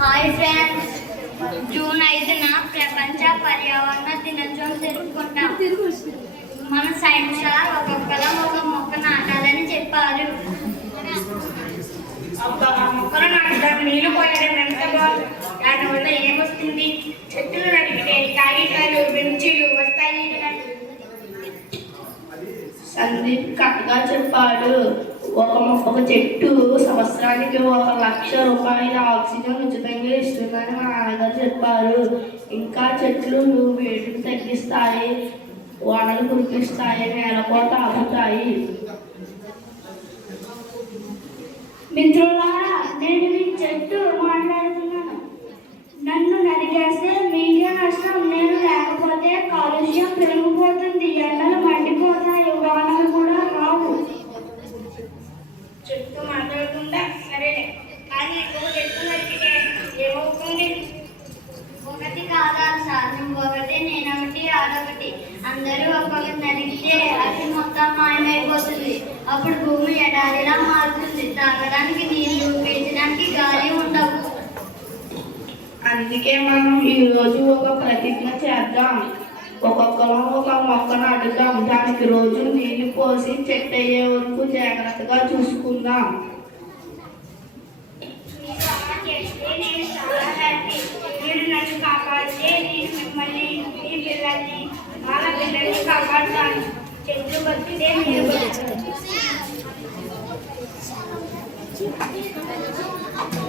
Hi friends, June 5న ప్రపంచ పర్యావరణ దినోత్సవం జరుపుకుంటాం. మన సైన్స్ సార్ ఒక్కొక్కరం ఒక మొక్క నాటాలని చెప్పారు. మొక్కలు నాటడం, నీళ్లు పోయడం ఎంత బాగుంది. దానివల్ల ఏమొస్తుంది? చెట్టులు నడిపితే కాగితాలు, బెంచీలు వస్తాయి. సందీప్ కరెక్ట్గా చెప్పాడు. ఒక చెట్టు సంవత్సరానికి 1,00,000 రూపాయల ఆక్సిజన్ ఉచితంగా ఇస్తుందని మా నాన్నగారు చెప్పారు. ఇంకా చెట్లు వేడిని తగ్గిస్తాయి, వానలు కురిపిస్తాయి, నేలకోత ఆపుతాయి. మిత్రులారా, నేను మీ చెట్టు మాట్లాడుతున్నాను. నన్ను నరికేస్తే మీకే నష్టం. నేను లేకపోతే కాలుష్యం పెరిగిపోతుంది, ఎండలు మండిపోతాయి, వానలు కూడా రావు. చెట్టు మాట్లాడుతుందా? సరేలే, కానీ ఎక్కువ చెట్టు నరికితే ఏమవుతుంది? ఒకటి కాదా సార్, నువ్వొకటి నేనొకటి ఆడొకటి, అందరూ ఒక్కొక్కటి నరికితే అది మొత్తం మాయమైపోతుంది. అప్పుడు భూమి ఎడారిలా మారుతుంది. తాగడానికి నీళ్లు, పీల్చడానికి గాలి ఉండవు. అందుకే మనం ఈరోజు ఒక ప్రతిజ్ఞ చేద్దాం. ఒక్కొక్కరం ఒక మొక్క నాటుదాం. దానికి రోజు నీళ్లు పోసి చెట్టు అయ్యే వరకు జాగ్రత్తగా చూసుకుందాం. నేను చాలా హ్యాపీ. మీరు నన్ను కాపాడితే నేను మిమ్మల్ని, మీ పిల్లల్ని, వాళ్ళ పిల్లల్ని కాపాడుతాను. చెట్లు బతికితే మీరు బతుకుతారు.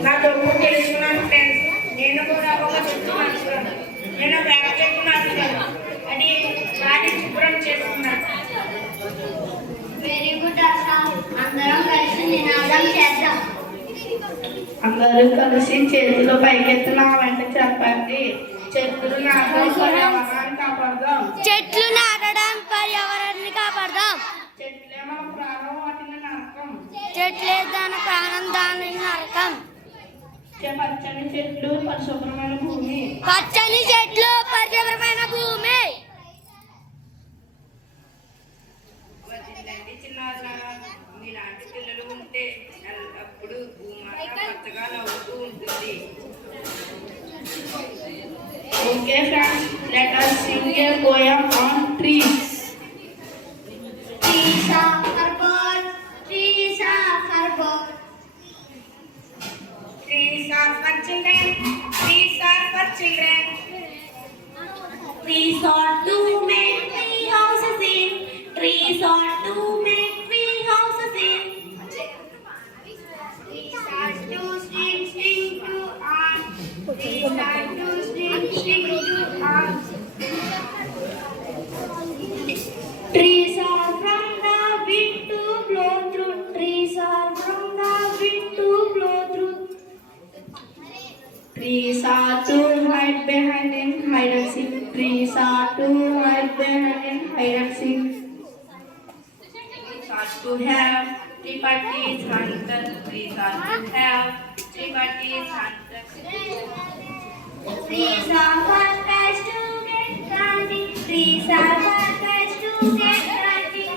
నా తప్పు తెలుసుకున్నాను ఫ్రెండ్స్. నేను కూడా ఒక చెట్టు నాటుతాను. నేను వేప చెట్టు నాటుతాను. అది గాలి శుభ్రం చేసుకున్నాను. Very good ASHA. అందరం కలిసి నినాదం చేద్దాం. అందరూ కలిసి చేతులు పైకెత్తిన వెంట చెప్పండి. చెట్లు నాటడం పర్యావరణాన్ని కాపాడదాం. చెట్లు నాటడం పర్యావరణాన్ని కాపాడదాం. చెట్లే మన ప్రాణం, వాటిని నరకం. చెట్లే దాని ప్రాణం, దాని నరకం. పచ్చని చెట్లు, పరిశుభ్రమైన భూమి. పచ్చని చెట్లు, పరిశుభ్రమైన భూమి. మీలాంటి పిల్లలు ఉంటే ఎల్లప్పుడూ భూమాత పచ్చగా నవ్వుతూ ఉంటుంది. Okay friends, let us sing a poem on trees. Trees are for birds, trees are for birds. Trees are for children, trees are for children. Trees are to make tree houses in. Trees are to make tree houses in. Trees are to sing to arms. Trees are to sing to arms. Trees are from the wind to blow through. Trees are from the wind to blow through. Trees are to hide behind in hide and seek. Trees are to hide behind in hide and seek. Trees are to have three parties hunter. Trees are to have three parties hunter. Trees are for guys to get candy. Trees are for guys to get candy.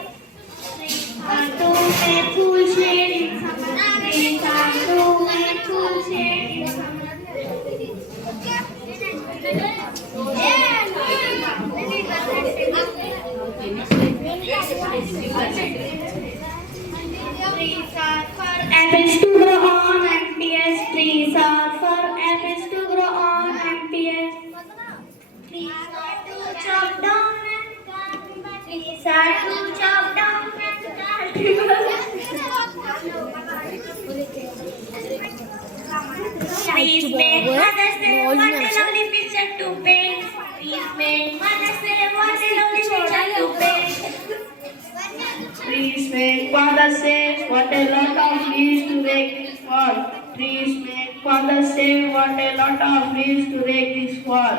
Trees are to make cool shade in summer. Trees are to make cool shade in summer. Trees are for apples to grow on and pears. Trees are for apples to grow on and pears. Trees are to chop down and cultivate. Trees are to chop down and cultivate. Trees make mothers say what a lovely picture to paint. Trees make mothers say what a lovely picture to paint. Trees make father say what a lot of leaves to rake this fall. Trees make father say what a lot of leaves to rake this fall.